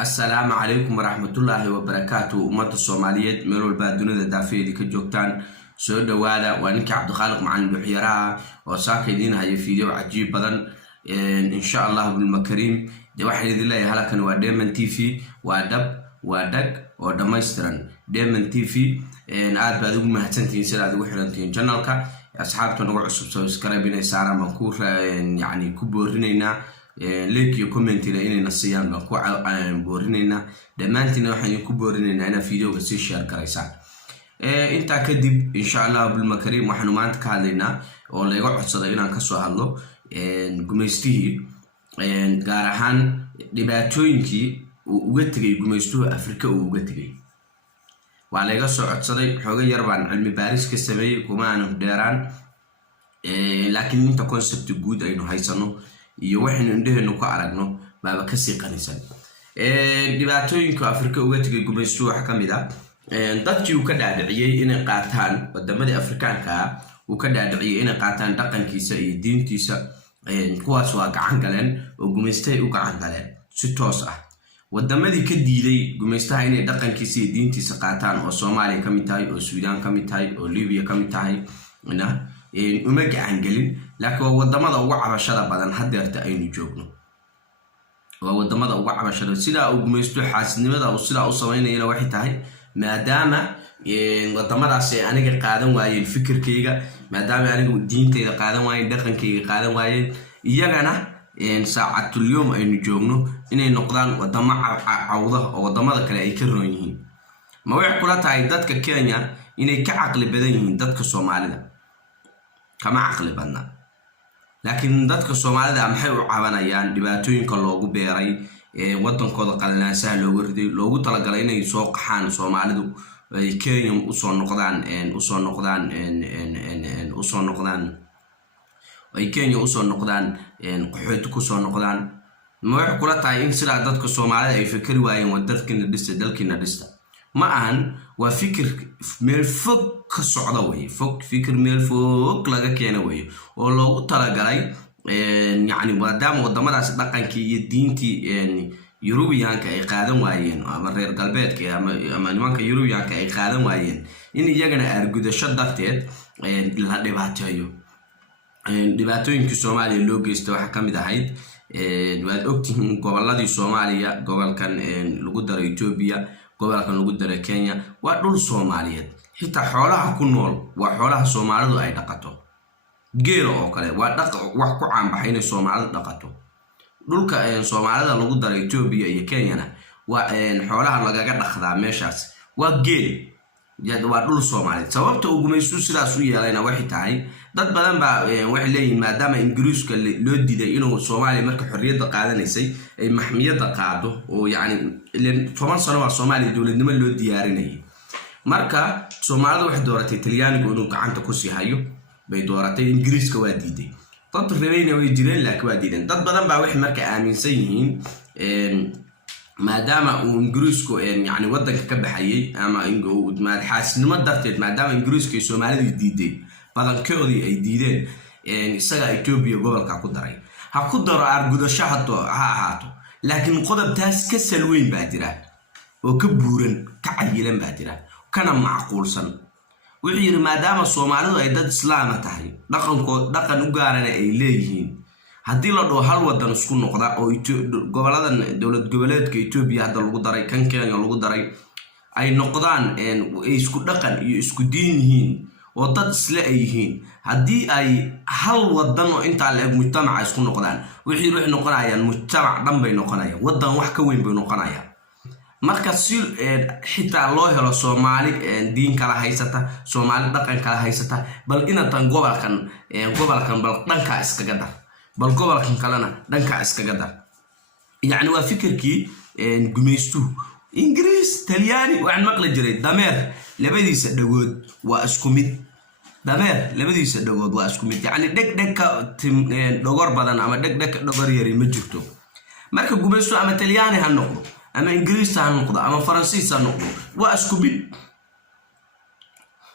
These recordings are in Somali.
السلام عليكم ورحمة الله وبركاته أمة الصومالية ميرو البادونة دافية دي كجوكتان سو دوادا وانك عبد الخالق معن بحيراها وساكي دين هاي فيديو عجيب بدن إن شاء الله بالمكريم دي واحد يدي الله هلا كان ودايما تيفي ودق ودمايستران دايما تيفي آد بادوك مهتنتين سلا دو حرانتين جنالك أصحابتو نوع عصب سبسكرايبين سارة منكور يعني كبورينينا ليك يو كومنتي لإني نصيان نكو بورينينا دمانتنا وحن يكو بورينينا أنا فيديو بس شير كريسان انت كدب إن شاء الله بالمكريم وحنو ما انتك هالينا ولا يقعد صدقنا كسو هالو قميستيه قارحان دباتوينكي وقتكي قميستوه أفريكا وقتكي وعلى يقصو عدصدي حوغي يربان علمي باريس كسبي كما أنا بديران لكن انت كونسبت جود أينو هايسانو iyo waxaan indheenu ku aragno baaba ka sii qanisan dhibaatooyinka Afrika uga tagay gumaysto waxa kamid ah dadkii uu ka dhaadhiciyay inay qaataan wadamada Afrikaanka uu ka dhaadhiciyay inay qaataan dhaqankiisa iyo diintiisa kuwaas waa gacan galeen oo gumaystay u gacan galeen si toos ah wadamadii ka diiday gumaystaha inay dhaqankiisa iyo diintiisa qaataan oo Soomaaliya kamid tahay oo Suudaan kamid tahay oo Liibiya kamid tahay uma gacan galin laakiin wadamada ugu cabashada badan hadeerta aynu joogno waa wadamada ugu cabashada sida uu gumaysto xaasidnimada oo sida uu sameeyay waxay tahay maadaama wadamadaas ay aniga qaadan waayeen fikirkayga maadaama aniga diintayda qaadan waayeen dhaqankayga qaadan waayeen iyagana saacatul yawm aynu joogno inay noqdaan wadamo cawda oo wadamada kale ay ka roon yihiin ma way kula tahay dadka Kenya inay ka aqli badan yihiin dadka Soomaalida kama aqli badna laakiin dadka Soomaalida maxay u cabanayaan dhibaatooyinka loogu beeray wadankooda qalanaasaha loogu talagalay inay soo qaxaan Soomaalidu ay Kenya u soo noqdaan qaxooti ku soo noqdaan ma wax kula tahay in sida dadka Soomaalida ay fikir waayeen wadadkina dalkina dhista ما أهن وفكر ملفوق كصعدة وهي فوق فكر ملفوق لقى كينا وهي ولو طلع جاي يعني مادام ودمر على صدقان كي يدينتي يعني يوروبيان كإقادة وايين أما غير قلبات كي أما نمان كيوروبيان كإقادة وايين إن يجينا أرجود الشدة لهالدباتيو دباتيو إنك الصومالي لوجيست وحكم ده هيد دواد أكتهم قبل دي الصومالية قبل كان لقدر إثيوبيا gobolkan lagu daray Kenya waa dhul Soomaaliyeed xitaa xoolaha ku nool waa xoolaha Soomaalidu ay dhaqato geelo oo kale waa wax ku caan baxay in Soomaalidu dhaqato dhulka Soomaalida lagu daray Ethiopia iyo Kenya waa xoolaha lagaga dhaqdaa meeshaas waa geel waa dhul Soomaaliyeed sababta uu gumaysto sidaas u yeelayna waxay tahay dad badan baa waxay leeyihiin maadaama Ingiriiska loo diiday inuu Soomaaliya marka xorriyadda qaadanaysay ay maxmiyadda qaado oo yani 10 sano waa Soomaaliya dawladnimo loo diyaarinayay marka Soomaalidu waxay dooratay Talyaaniga inuu gacanta ku sii hayo bay dooratay Ingiriiska waa diiday dad reeyna way jireen laakiin waa diideen dad badan baa wax marka aaminsan yihiin maadaama uu Ingiriisku yani wadanka ka baxayay ama xaasidnimo darteed maadaama Ingiriiska iyo Soomaalidu diiday badankoodii ay diideen isaga Ethiopia gobolka ku daray ha ku daro argudasho ha ahaato laakiin qodobtaas ka salweyn baa jira oo ka buuran ka cayilan baa jira kana macquulsan wixii yiri maadaama Soomaalidu ay dad islaam tahay dhaqan u gaarana ay leeyihiin haddii la dhoo hal wadan isku noqda oo goboladan dawlad goboleedka Ethiopia hadda lagu daray kan Kenya lagu daray ay noqdaan isku dhaqan iyo isku diin yihiin oo dad isla ay yihiin haddii ay hal wadan oo inta la eg mujtamac isku noqdaan wixii ruux noqonayaan mujtamac dhan bay noqonayaan wadan wax ka weyn bay noqonayaan marka si xitaa loo helo Soomaali diin kala haysata Soomaali dhaqan kala haysata bal inaan gobolkan bal dhanka iskaga dar bal gobolkan kalena dhanka iskaga dar yani waa fikirkii gumaysto Ingiriis Talyaani waxaan maqli jiray dameer labadiisa dhagood waa isku mid dameer labadiisa dhagood waa isku mid yani dhegdhegka dhogor badan ama dhegdheg dhogor yari ma jirto marka gumaysto ama Talyaani ha noqdo ama Ingiriis ha noqdo ama Faransiis ha noqdo waa isku mid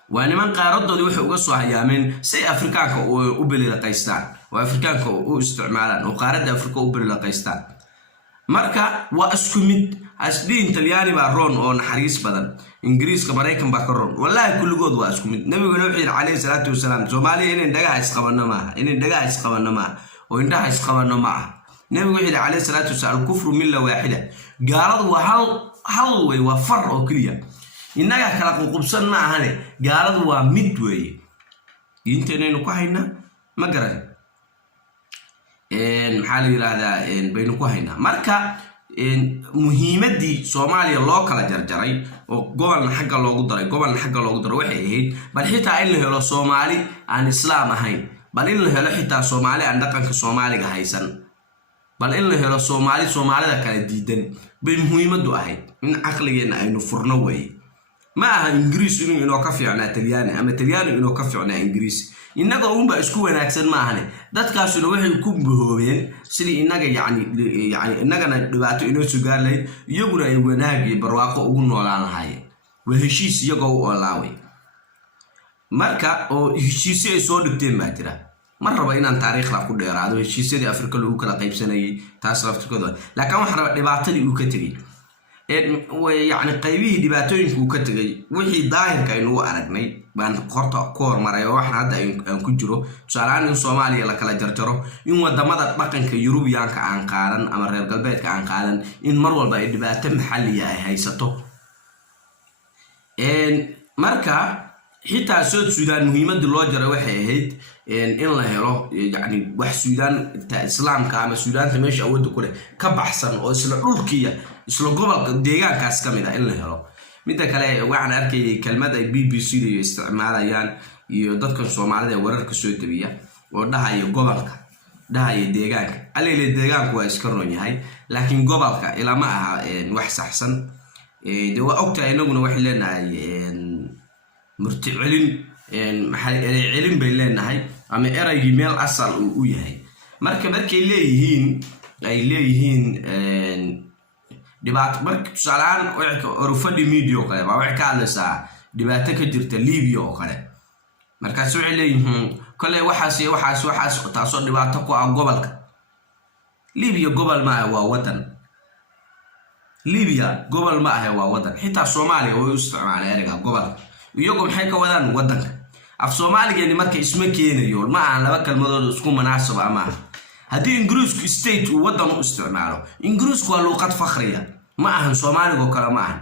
waa niman qaaradoodii waxay uga soo hayaameen si Afrikaanka u bililaqaystaan oo Afrikaanka u isticmaalaan oo qaaradda Afrika u bililaqaystaan marka waa isku mid asdiin talyaani baa roon oo naxariis badan ingiriiska mareykan baa ka roon wallahi kulligood waa isku mid nabiga wuxuu yiri calayhi salaatu wasalaam Soomaaliya inay dhagaha isqabano ma oo indhaha isqabano ma nabiga wuxuu yiri calayhi salaatu wasalaam kufru milla waahida gaaladu waa hal way waa far oo kaliya inaga kala qubsan ma ahane gaaladu waa mid way intaynaynu ku haynaa ma garan maxaa la yiraahdaa baynu ku haynaa marka muhiimadii Soomaaliya loo kala jarjaray oo gobolna xagga loogu daray waxay ahayd bal xitaa in la helo Soomaali aan islaam ahayn bal in la helo xitaa Soomaali aan dhaqanka Soomaaliga haysan bal in la helo Soomaalida kala diidan bay muhiimadu ahayd in aqligeena aynu furno way ma aha Ingiriis inuu ka fiicnaa Talyaani ama Talyaani inuu ka fiicnaa Ingiriis inaga uunba isku wanaagsan ma ahane dadkaasuna waxay ku buhoobeen sidii inaga yani inagana dhibaato inoo sugaar lahayd iyaguna ay wanaag iyo barwaaqo ugu noolaan lahaayeen waa heshiis iyagoo u olaaway marka oo heshiis ay soo dhigteen ma jira mar raba inaan taariikhda ku dheeraado heshiisyadii Afrika lagu kala qaybsanayay taas laftirkooda laakiin waxa raba dhibaatadii uu ka tagay يعني قيبيه دباتوين كتجي وحي ظاهر كأنه أرجني بان قرطة كور مرة واحد هذا كجرو سألان الصومالي لك لا جرجرو يوم ودمضت بقى كيوروبيان كأنقارن أمر القلبات كأنقارن إن مرول بقى دبات محلية هاي ستو إن مركا حتى سود السودان مهمة دلوجر وحيد إن الله يروح يعني وح السودان الإسلام كأما السودان تمشي أود كله كبحسن أو إسلام isla gobolka deegaankaas kamid ah in la helo midda kale waxaan arkay kelmada BBC iyo isticmaalayaan iyo dadka Soomaalida wararka soo tabiya oo dhahayo gobolka dhahayo deegaanka aleele deegaanku waa iska roon yahay laakiin gobolka ila ma aha wax saxsan de waa ogtahay inaguna wax leenahay murticilin maxay cilin bay leenahay ama eraygi meel asal uu yahay marka markay leeyihiin دبات مرك سالان ورفدي ميديو كله ما وعكال سا دبات كجرت ليبيا كله مركز عليه كله وحاس تاسو دبات كو قبلك ليبيا قبل ما هو وطن ليبيا قبل ما هو وطن حتى صوماليا هو يستعمل على قبل ويقوم حيك ودان وطن في صوماليا يعني مركز اسمه كينيو ما أنا لبك الموضوع سكون مناسبة أماه هذه إنجليز ستيت ووطن استعماله إنجليز كوا لغات فخرية ما أهن صومالي وكلا ما أهن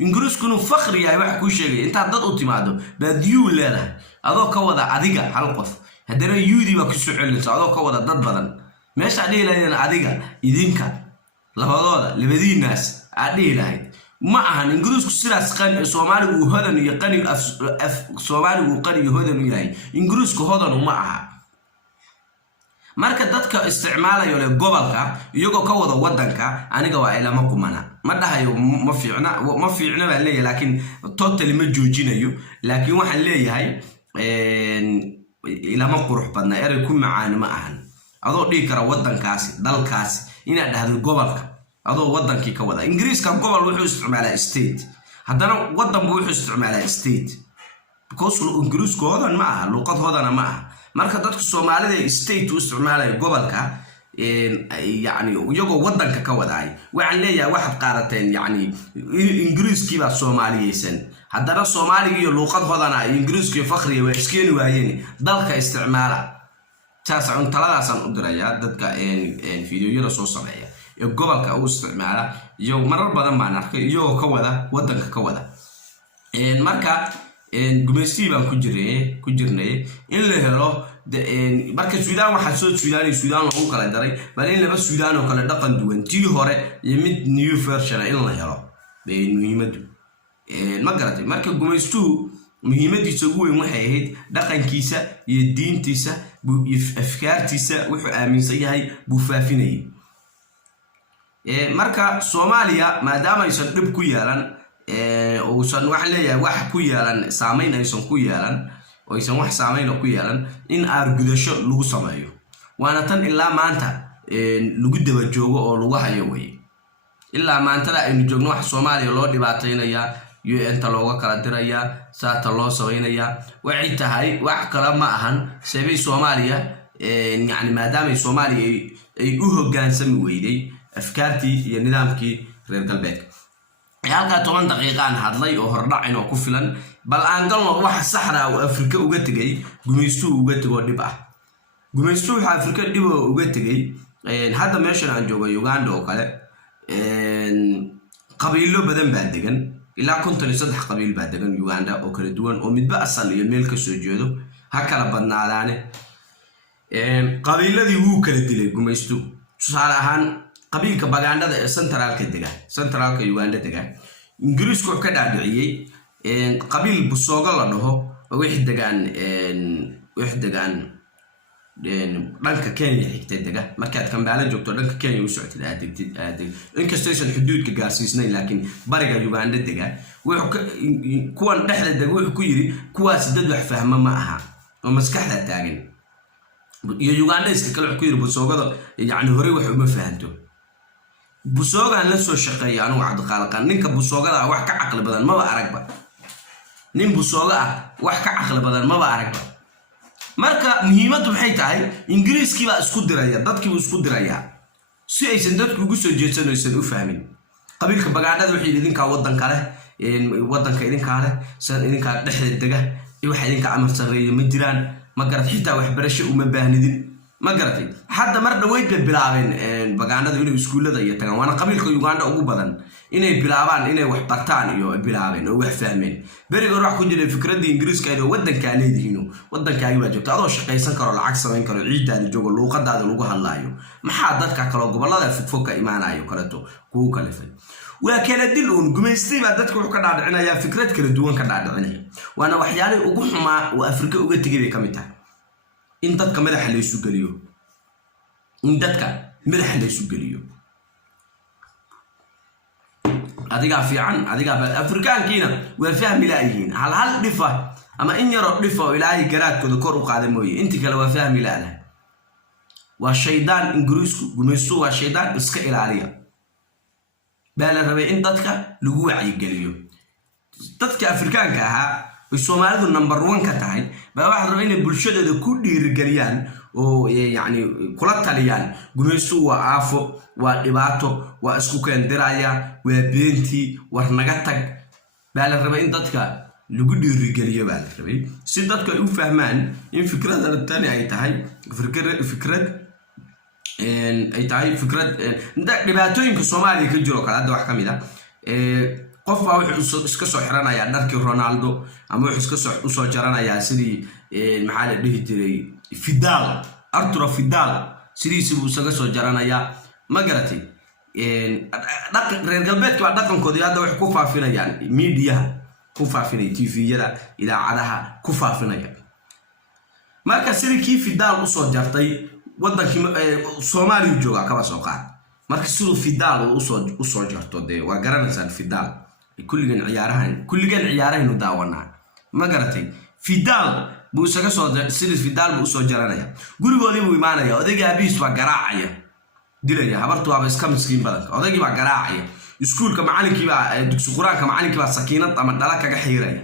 إنجليز كانوا فخرية يبقى كل شيء أنت عدد أوتيمادو بديو لنا هذا كودا عديقة حلقف هذا يودي وكسر علنس هذا كودا ضد بدن ماش عديه لنا عديقة إذنك لهذا لبدي الناس عديه لهاي ما أهن إنجليز كسر قن صومالي وهذا يقني صومالي وقني هذا نياي إنجليز كهذا وما أهن marka dadka isticmaalayo le gobolka iyagoo ka wada wadanka aniga waa ilama qumana ma dhahayo ma fiicna baa leeyahay laakiin totally ma joojinayo laakiin waxaan leeyahay ilama qurux badna eray ku macaan ma ahan adoo dhigi kara wadankaasi dalkaasi inaad dhahdo gobolka adoo wadankii ka wada ingiriiska gobol wuxuu isticmaalaa state haddana wadan buu wuxuu isticmaalaa state because ingiriisku hodan ma aha luqad hodana ma aha marka dadka Soomaalida state u isticmaalay gobolka yani iyagoo wadanka ka wadaay waxaan leeyahay waxad qaarateen yani ingiriiskii baa Soomaaliyeysan haddana Soomaaliga iyo luqad hodana ingiriiska fakhriye way iskeeni waayeen dalka isticmaala taas aan taladaasaan u dirayaa dadka fiidiyoyada soo sameeya ee gobolka u isticmaala iyo marar badan baan arkay iyagoo ka wada wadanka ka wada marka gumeysi baan ku jirnay in la helo marka Suudaan waxa soo Suudaan oo kala daray bal in laba Suudaan oo kala dhaqan duwan tii hore iyo mid new version in la helo bay muhiimadu ma garatay marka gumeystu muhiimadiisa ugu weyn waxay ahayd dhaqankiisa iyo diintiisa iyo afkaartiisa wuxuu aaminsan yahay buu faafinayay marka Soomaaliya maadaama aysan dhib ku yeelan وصل وحلي واحد كويا سامين أيسون كويا أو يسون واحد سامين كويا إن أرجدش لو سمايو وأنا تن إلا ما أنت لجد بجوجو أو لواحد يوي إلا ما أنت لا إن جوجو واحد سومالي الله دبعتين يا أنت لو كلا يا سات الله سوينا يا وعيت هاي واحد كلام ما أهن سبي سوماليا يعني ما دام السومالي يجوه جان سمي ويدي afkaartii iyo nidaamkii reer galbeedka halka 10 daqiiqaan hadlay oo hordhacin oo ku filan bal aan galno wax saxra oo Afrika uga tagay gumaystu uga tago dib ah gumaystu waxa Afrika dib uga tagay hadda meeshan aan joogo Uganda oo kale qabiilo badan baa degan ilaa 53 qabiil baa degan Uganda oo kala duwan oo midba asal iyo meel ka soo jeedo ha kala badnaadaane qabiiladii wuu kala dilay gumaystu tusaale ahaan qabiilka Bagandada ee centralka Uganda dega Ingiriisku ka dhaadhiciyay qabiil Busoga la dhaho oo wixii degaan dhanka Kenya xigtay dega markaad Kampala joogto dhanka Kenya u socotid aad inkastoo aysan xuduudka gaarsiisnayn laakiin bariga Uganda dega kuwan dhexda dega wuxuu ku yiri kuwaas dad wax fahma ma aha oo maskaxda taagan iyo Uganda iska kala ku yiri Busogada yani hore wax uma fahanto Busoga la soo shaqeeyay anu Cabdiqaaliq ninka Busogada wax ka aqal badan ma aragba nin Busoga wax ka aqal badan ma aragba marka muhiimadu maxay tahay Ingiriiski baa isku diraya dadkii isku diraya si aysan dadku ugu soo jeedsanaysan u fahmin qabiilka Bagandada wixii idinka wadanka leh idinka leh san idinka dhexda dega waxa idinka amar sareeyay ma jiraan ma garad xitaa wax barasho uma baahnidin ma garatay hadda mar dhaweyd bilaabeen Bagandada inay iskuulada iyo tagaan wana qabiilka Uganda ugu badan inay bilaabaan inay wax bartaan iyo bilaabeen oo wax fahmeen bariga wax ku jiray fikradda Ingiriiska ee wadanka leeyihiin wadankaagi baa joogta adoo shaqaysan karo lacag sameyn karo ciidaada joogo luuqadaada lagu hadlaayo maxaa dadka kale gobolada fog ka imaanayo kaleeto kuwa kale waa kala dil oo gumaystay baa dadku wuxuu ka dhaadhicinaya fikrad kala duwan ka dhaadhicinaya wana waxyaalo ugu xumaa oo Afrika uga tagay ka mid tahay in dadka madaxa la isu galiyo adiga fiican adiga Afrikaankiina waa fahmi laayihiin hal dhifa ama in yaro dhifa ilaahay garaadkooda kor u qaaday mooyee intii kale waa fahmi laayahay waa shaydaan Ingiriisku gumaysto waa shaydaan iska ilaaliya baa la rabay in dadka lagu wacyi galiyo dadka Afrikaanka ahaa Soomaalidu number 1 ka tahay baa waxa rabay in bulshadooda ku dhiirigeliyaan oo yani kula taliyaan gumaystu waa aafo waa dhibaato waa isku keendiraya waa beenti war naga tag baa la rabay in dadka lagu dhiirigeliyo baa la rabay si dadku ay u fahmaan in fikradda tani ay tahay fikrad dhibaatooyinka Soomaaliya ka jiro kala wax kamid ah qof baa wuxuu iska soo xiranaya dharkii Ronaldo ama wuxuu iska soo jaranaya sidii maxaa la dhihi jiray Arturo Fidal sidiisi buu isaga soo jaranaya ma garatay reer galbeedka waa dhaqankoodii hadda wax ku faafinayaan media ku faafinay TV-yada idaacadaha ku faafinaya marka sidii Fidal u soo jartay wadankii Soomaaliya jooga ka soo qaad marka sidoo Fidal u soo jarto waa garanaysan Fidal kulligan ciyaarahan daawanaa ma garatay Fidal buu isaga soo sidii Fidal buu soo jaranaya gurigoodii buu imaanaya odayga abiis baa garaacaya dilaya habartu waa iska miskiin badan odaygi baa garaacaya iskuulka macallinkii baa dugsi quraanka macallinkii baa sakiinad ama dhala kaga xiiraya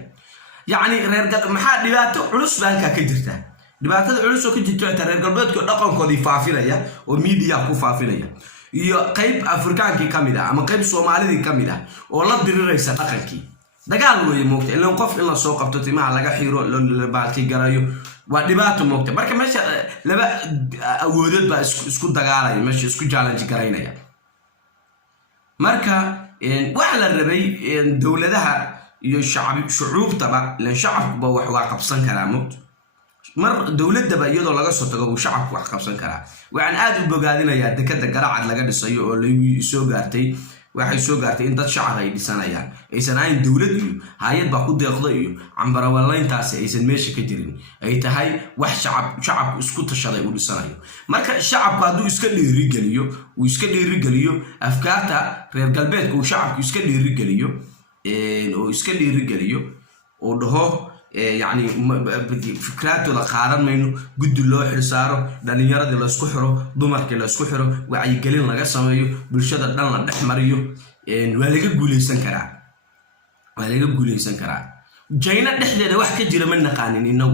yani reer galbeed maxaa dhibaato culus baa ka jirta dhibaatada culus oo ka jirta reer galbeedka dhaqankoodii faafinaya oo media ku faafinaya iyo qayb Afrikaankii kamid ah ama qayb Soomaalidii kamid ah oo la diriraysa dhaqankii dagaal weeye moogta in qof in la soo qabto timaha laga xiiro la baaqi garayo waa dhibaato moogta marka meesha laba awoodood baa isku dagaalaya meesha isku challenge garaynaya marka waxa la rabay dawladaha iyo shucuubtaba la shacabku wax waa qabsan karaa moogta mar dawladda iyadoo laga soo tago shacabku wax qabsan karaa waxaan aad u bogaadinayaa dekada Garaacad laga dhisayo oo la soo gaartay waxay soo gaartay in dad shacab ay dhisanayaan aysan ahayn dawlad iyo hay'ad baa ku deeqday iyo cambarawalayntaas aysan meesha ka jirin ay tahay wax shacab isku tashaday u dhisanayo marka shacabku hadduu iska dhiirigeliyo afkaarta reer galbeedka uu shacabku iska dhiirigeliyo oo dhaho يعني فكرات ولا قارن منه قد الله حساره دنيارة ولا سكحره ضمرك ولا سكحره وعي قليل لقى سمايو بالشدة دلنا نحمريو ولا يقول سنكرا جينا نحن ده واحد كجرا من نقانين إنه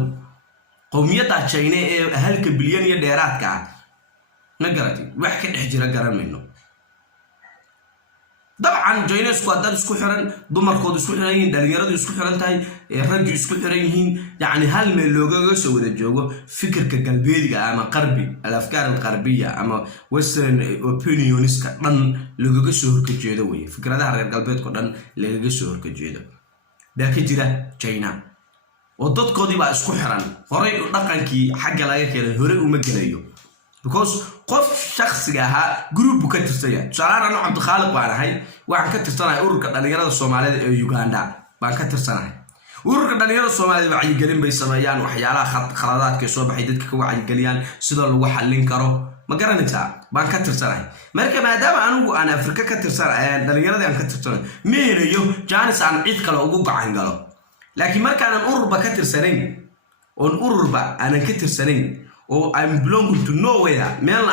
قومية جينا أهل كبليان يديرات كا نقرأتي واحد كحجرا قرن منه طبعا جاينسكو هذا اسكو حرن دمر كود اسكو حرين دليرadu isku xiran tahay rag isku xiran yihiin yani hal meel looga soo wada joogo fikirka galbeedka ama qarbi al-afkaar al-qarbiya ama western opinionska dhan looga soo horjeedo way fikradaha reer galbeedka dhan looga soo horjeedo dadka jira China oo dadkoodii baa isku xiran horay dhaqankii xagga laga keenay hore uma galayo because qof shakhsiga aha group ka tirsanaya salaana Cabdi Khaalid baan ahay waxaan ka tirsanahay ururka dhalinyarada Soomaaliyeed ee Uganda baan ka tirsanahay ururka dhalinyarada Soomaaliyeed wacyi gelin bay sameeyaan waxyaalaha khaladaadka soo baxay dadka ka wacyi geliyaan sida lagu xallin karo ma garanaysaa baan ka tirsanahay marka maadaama anigu aan Afrika ka tirsanahay dhalinyarada aan ka tirsanahay meelayo jaanis aan cid kale ugu gacan galo laakiin marka aan ururba ka tirsanayn oo ururba aan ka tirsanayn oo I'm belonging to nowhere meel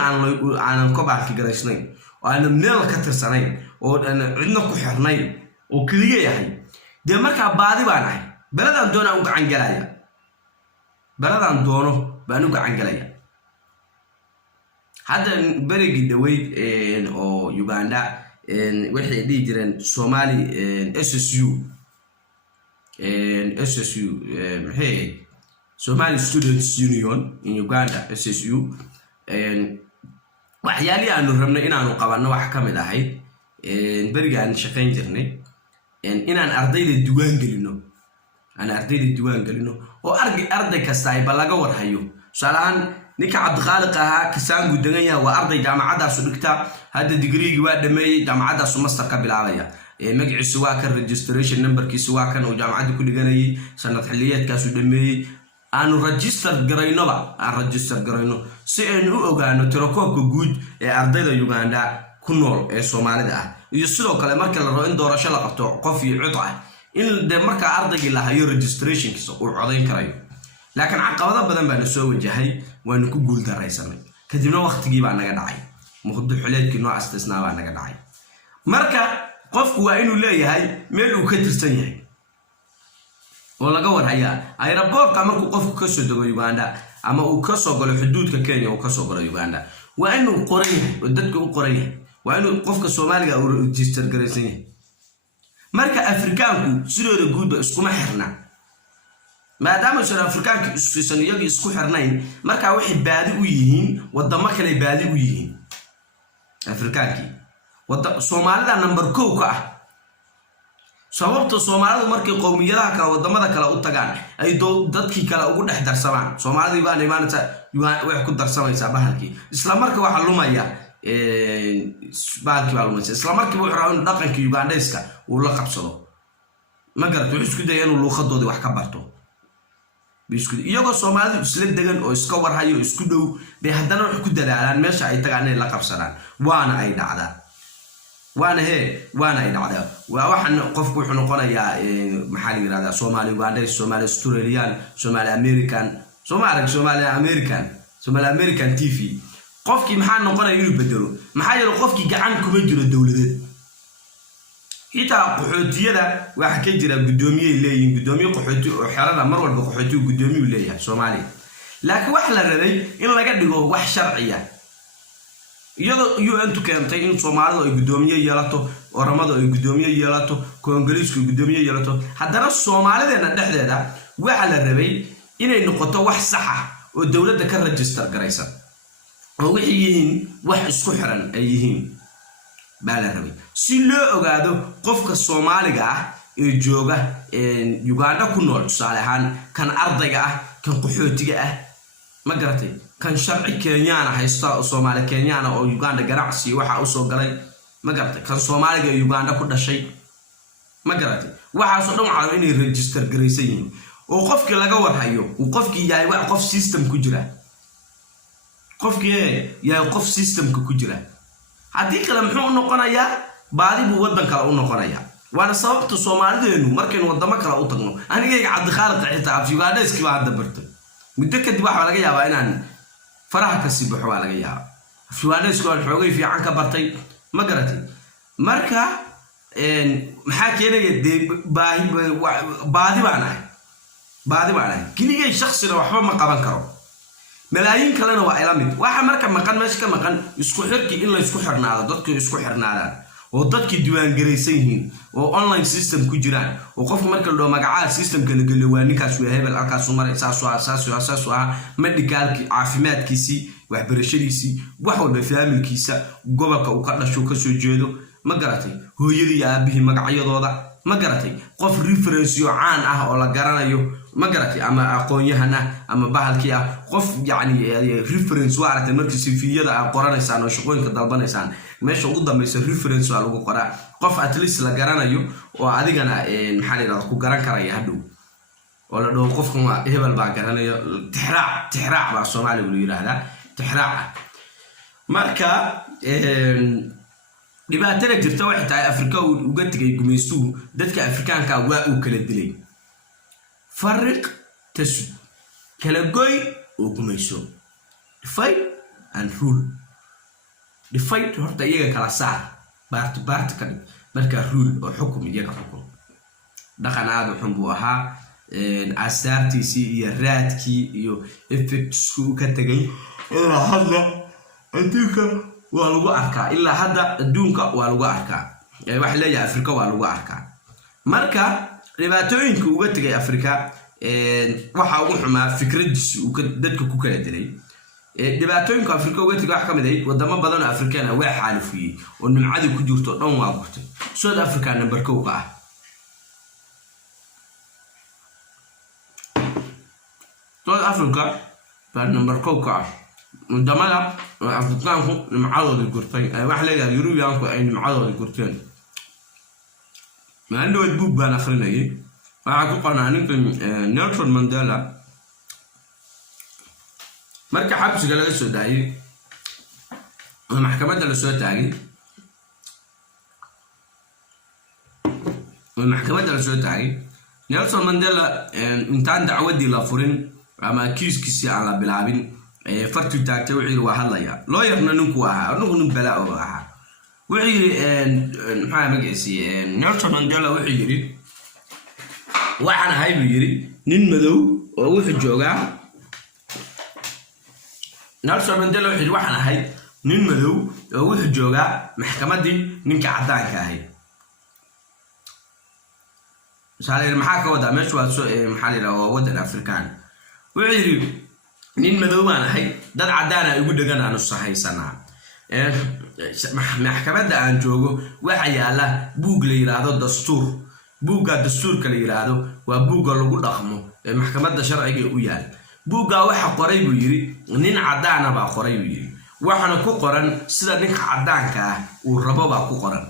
aan ko baaqi garaysnayn oo aan meel ka tirsanayn oo aan cidna ku xirnayn oo kaliya yahay de marka baadi baan ahay baladaan doono aan gacan galaya baladaan doono baan u gacan galaya hadda berigi dhaweyd oo Uganda waxay dhigi jireen Somali SSU hey Somali Students Union in Uganda SSU waxyaali aanu rabnay inaanu qabanno wax ka mid ahay barigaan shaqayn jirnay inaan ardayda diiwaan gelino oo arday kasta ay balaga warhayo salahan ninka Cabdi Khaalid ahaa kasaan gudagan yahay waa arday jaamacadaas u dhigta hadda degree waa dhameeyay jaamacadaas master ka bilaabaya magaciisu waa kan registration numberkiisu waa kan oo jaamacada ku dhiganayay sanad xilliyeedkaas u dhameeyay aanu register garayno si aan u ogaano tirakoobka guud ee ardayda Uganda ku nool ee Soomaalida ah iyo sidoo kale marka la rabo in doorasho la qabto qof iyo cid ah in de marka ardayga la hayo registrationkiisa uu codayn karayo laakiin caqabado badan baa la soo wajahay waan ku guul daraysanay kadibna waqtigii baa naga dhacay muqaddo xuleedkii noo astasnaa baa naga dhacay marka qofku waa inuu leeyahay meel uu ka tirsan yahay oo laga warhaya aeroportka markuu qofku ka soo dago Uganda ama uu ka soo galo xuduudka Kenya oo ka soo galo Uganda waa inuu qoran yahay oo dadka u qoran yahay waa inuu qofka Soomaaliga uu register garaysan yahay marka Afrikaanku sidoo guud isku ma xirna maadaama South Africaanku isku xirnayn marka waxay baadi u yihiin wadamo kale baadi u yihiin Afrikaanki wada Soomaalida number 2 ka ah sababta Soomaalidu markay qowmiyadaha kala wadamada kala u tagaan ay dadkii kala ugu dhex darsamaan Soomaalidu baa imaanaysa wax ku darsamaysa bahalkii isla markaa waxa lumaya bahalkii baa lumaysa isla markaa wuxuu rabaa dhaqanka Ugandayska uu la qabsado ma garato wuxuu isku dayay inuu luqadoodii wax ka barto iyagoo Soomaalidu isla degan oo iska warhayo isku dhow bay haddana wax ku dadaalaan meesha ay tagaan inay la qabsadaan waana ay dhacdaa وانا يدعدا وواحد قفكو وحو نقونيا maxaa la yiraahdaa Somali Uganda Somali Australian Somali American TV qofkii maxaa noqonaya inuu bedelo maxaa yeelay qofkii gacan kuma jiro dawladeed xitaa qaxootiyada waxa ka jira gudoomiye leeyin gudoomiye qaxooti oo xerada mar walba qaxooti gudoomiye leeyahay Somali laakiin wax la rabay in laga dhigo wax sharciya iyadoo UN keentay in Soomaalidu ay gudoomiye yeelato Oromadu ay gudoomiye yeelato Koongareesku gudoomiye yeelato haddana Soomaalideena dhexdeeda waxa la rabay inay noqoto wax sax ah oo dawladda ka register garaysan oo wixii yihiin wax isku xiran ay yihiin baa la rabay si loo ogaado qofka Soomaaliga ah ee jooga Uganda ku nool tusaale ahaan kan ardayga ah kan qaxootiga ah ma garatay kan sharci Kenyana haysta oo Soomaali Kenyana oo Uganda ganacsi waxa uu soo galay ma garatay kan Soomaaliga Uganda ku dhashay ma garatay waxa soo dhan waxa inay register garaysan yihiin oo qofkii laga warhayo oo qofkii yahay wax qof system ku jira qofkii yahay qof systemka ku jira hadii kale muxuu noqonayaa baadi buu wadan kale u noqonayaa waana sababta Soomaalideenu markay wadamo kale u tagno aniga Cabdi Khaalid xitaa Ugandaiski waa dabartay muddo kadib waxa laga yaabaa inaan faraha ka sii baxo laga yaabaa Ugandaiski waa xoogay fiican ka bartay ma garatay marka maxaa keenaya baadi baan kaliya shakhsiga waxba ma qaban karo malaayiin kalena waa ila mid waxa marka maqan meesha ka maqan isku xirki in la isku xirnaado dadku isku xirnaadaan oo dadkii diiwaan gareysan yihiin oo online system ku jiraan oo qofka marka loo magacaabo systemka la geliyo waa ninkaas waa hebel halkaas u maray saas medicalki caafimaadkiisi waxbarashadiisi wax walba familkiisa gobolka uu ka dhasho ka soo jeedo ma garatay hooyadii iyo aabihii magacyadooda ma garatay qof reference oo caan ah oo la garanayo ma garatay ama aqoon-yahan ah ama bahalkii ah qof yani reference waa aragtay markii sifiyada qoranaysaan oo shaqooyinka dalbanaysaan meesha ugu dambaysa reference waa lagu qoraa qof at least la garanayo oo adigana maxaa la yiraahdaa ku garan karaya hadhow oo la dhaho qofkan waa hebel baa garanayo tixraac baa Soomaaliga lagu yiraahdaa tixraac marka dhibaatada jirta waxay tahay Afrika uga tagay gumaystuhu dadka Afrikaanka waa uu kala dilay فرق تسو كلا جوي وقميسو fight and rule the fight horta iyaga kala saar baart kan marka rule oo xukum iyaga xukum dhaqanaad xun buu ahaa asaartiisi iyo raadkii iyo effects ku ka tagay ilaa hadda adduunka waa lagu arkaa ilaa hadda adduunka waa lagu arkaa wax leeyahay Afrika waa lagu arkaa marka dhibaatooyinka uga tagay Afrika waxa ugu xumaa fikradiisa uu dadka ku kala dilay dhibaatooyinka Afrika uga tagay wax kamid ah wadamo badan oo Afrikaan ah waa xaalifiyay oo nimcada ku jirto dhan waa gurtay South Africa number 2 ah South Africa baa number 2 ah wadamada Afrikaanku nimcadooda gurtay wax leeyahay Europeanku ay nimcadooda gurteen ما عنده البوب بان أخريني وعاكو قنانين نيلسون مانديلا مركا حبس قال لسو داي المحكمة لسو تاعي نيلسون مانديلا انتان دعودي لافورين اما كيسي على بلعبين فرتو تاكتو عير وحاليا لو يرنا ننكو اها ننكو بلاو اها وحي maxaa magaciisi Nelson Mandela wuxuu yiri waxaan hayb yiri nin madow oo wuxuu joogaa Nelson Mandela wuxuu waxaan ahay nin madow oo wuxuu joogaa maxkamadii ninka cadaanka ahay saalir maxaa ka wada meesha waa soo maxaa la wadan Afrikaan wuxuu yiri nin madow baan ahay dad cadaan ah ugu dhagan aan u sahaysana maxkamadda aan joogo waxa yaala buug la yiraahdo dastuur buugga dastuurka la yiraahdo waa buugga lagu dhaqmo maxkamadda sharciga u yaal buugga waxa qoray buu yiri nin cadaan ah baa qoray buu yiri waxana ku qoran sida ninka cadaanka ah uu rabo baa ku qoran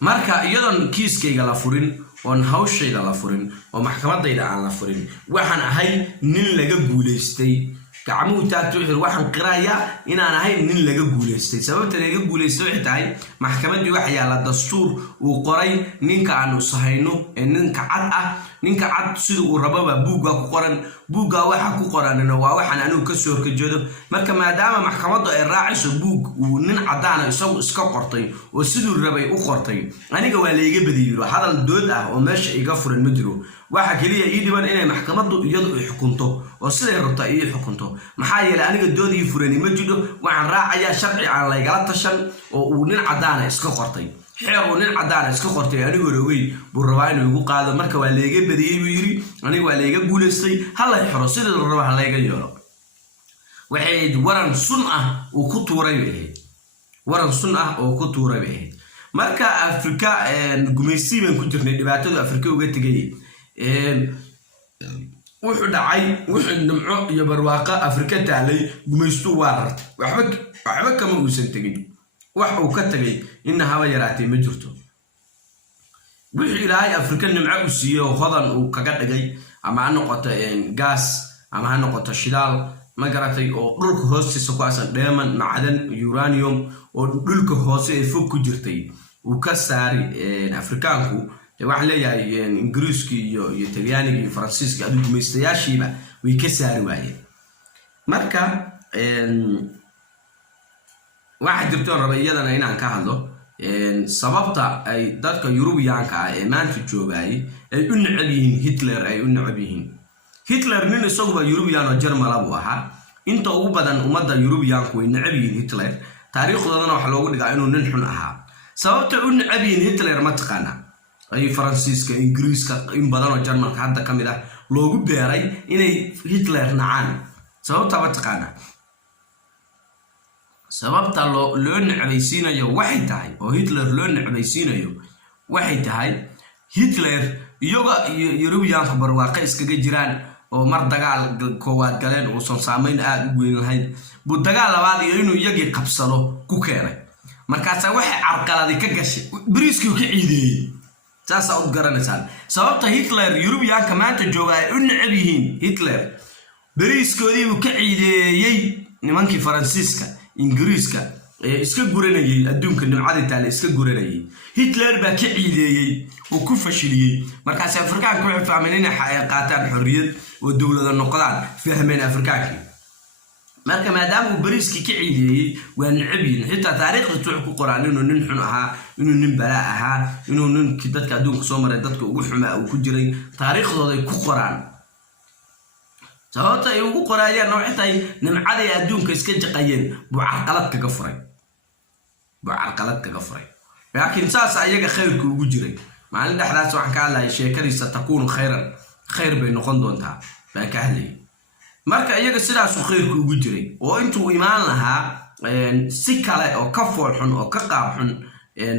marka iyadoon kiiskayga la furin oo hawshayda la furin oo maxkamadayda aan la furin waxaan ahay nin laga guuleystay كعمو تاكتو waxaan qiraaya inaan ahay nin laga guuleystay sababta laga guuleystay waxay tahay maxkamaddu waxa yaala dastuur uu qoray ninka aanu sahayno ninka cad ah ninka cad sidoo uu rababa buugga ku qoran buugga waxa ku qoranna waa waxaan anigu ka soo horjeedo marka maadaama maxkamaddu ay raacayso buug uu nin cadaan isagu iska qortay oo sidoo rabay u qortay aniga waa la iga badiyay hadal dood ah oo meesha iga furan ma jiro waxa kaliya ii dhiban inay maxkamaddu iyadu xukunto oo siday rabto ay xukunto maxaa yeelay aniga doodii furani ma jiro waxaan raacayaa sharci aan la igala tashan oo uu nin cadaan iska qortay xeer uu nin cadaan iska qortay anigu roogay buu rabaa inuu igu qaado marka waa la iga badiyay buu yiri aniga waa la iga guuleystay hal ay xiro sida la rabo hal iga yeelo waxay waran sun ah oo ku tuuray waran sun ah oo ku tuuray marka Afrika gumaysiiban ku jirnay dhibaatada Afrika uga tagay wuxuu dhacay wuxuu nimco iyo barwaaqo Afrika taalay gumaystu waa waxba kama uusan tagin wax uu ka tagay inna haba yaraatay ma jirto wixii ilaahay Afrika nimco u siiyo hodan uu kaga dhigay ama noqoto gas ama noqoto shidaal ma garatay oo dhulka hoostiisa ku asan diamond macdan uranium oo dhulka hoose ee fog ku jirtay uu ka saari Afrikaanku waxaan leeyahay Ingiriiska iyo Talyaaniga iyo Faransiiska adu gumaystayaashiiba way ka saari waayeen marka waxa jirto rabayadana inaan ka hadlo sababta ay dadka Yurubiyaanka ah ee maanta joogay ay u necab yihiin Hitler ay u necab yihiin Hitler nin isagu ba Eurobiyaan oo Jarmal abu ahaa inta ugu badan umada Yurubiyaanku way necab yihiin Hitler taariikhdana waxa loogu dhigaa inuu nin xun ahaa sababta uu nacabiin Hitler ma taqaana ay Faransiiska Ingiriiska in badan oo Jarmalka hadda kamid ah loogu beeray inay Hitler nacaan sababta ma taqaana sababta loo nacbaysiinayo waxay tahay oo Hitler loo nacbaysiinayo waxay tahay Hitler iyaga Yurubiyaanka barwaaqo iskaga jiraan oo mar dagaal koowaad galeen oo saameyn aad u weyn lahayd buu dagaal labaad iyo inuu iyagii qabsado ku keenay markaas waxay carqaladi ka gashay Bariiskii ka ciideeyay taasa u garanaysan sababta Hitler Yurubiyaanka maanta jooga ay u nacab yihiin Hitler Bariiskoodii uu ka ciideeyay nimankii Faransiiska Ingiriiska iska guranayay adduunka nimcada taale iska guranayay Hitler ba ka ciideeyay oo ku fashiliyay markaas Afrikaanku waxay fahmeen inay qaataan xorriyad oo dawladda noqdaan fahmeen Afrikaanki marka maadaama uu Bariiskii ka ciideeyay waa nacabiin xitaa taariikhda wuxuu ku qoraan inuu nin xun ahaa inuu nin balaa ahaa inuu nin dadka adduunka soo maray dadka ugu xumaa uu ku jiray taariikhdooda ay ku qoraan sababta ay ugu qorayaan nooxtay nimcada adduunka iska jaqayeen buu carqalad kaga furay laakiin saas ayaga khayrku ugu jiray maalin dhaxdaas waxaan ka hadlay sheekadiisa takuun khayr bay noqon doontaa baan ka hadlay marka iyaga sidaas uu khayrku ugu jiray oo intuu imaan lahaa si kale oo ka foolxun oo ka qaab xun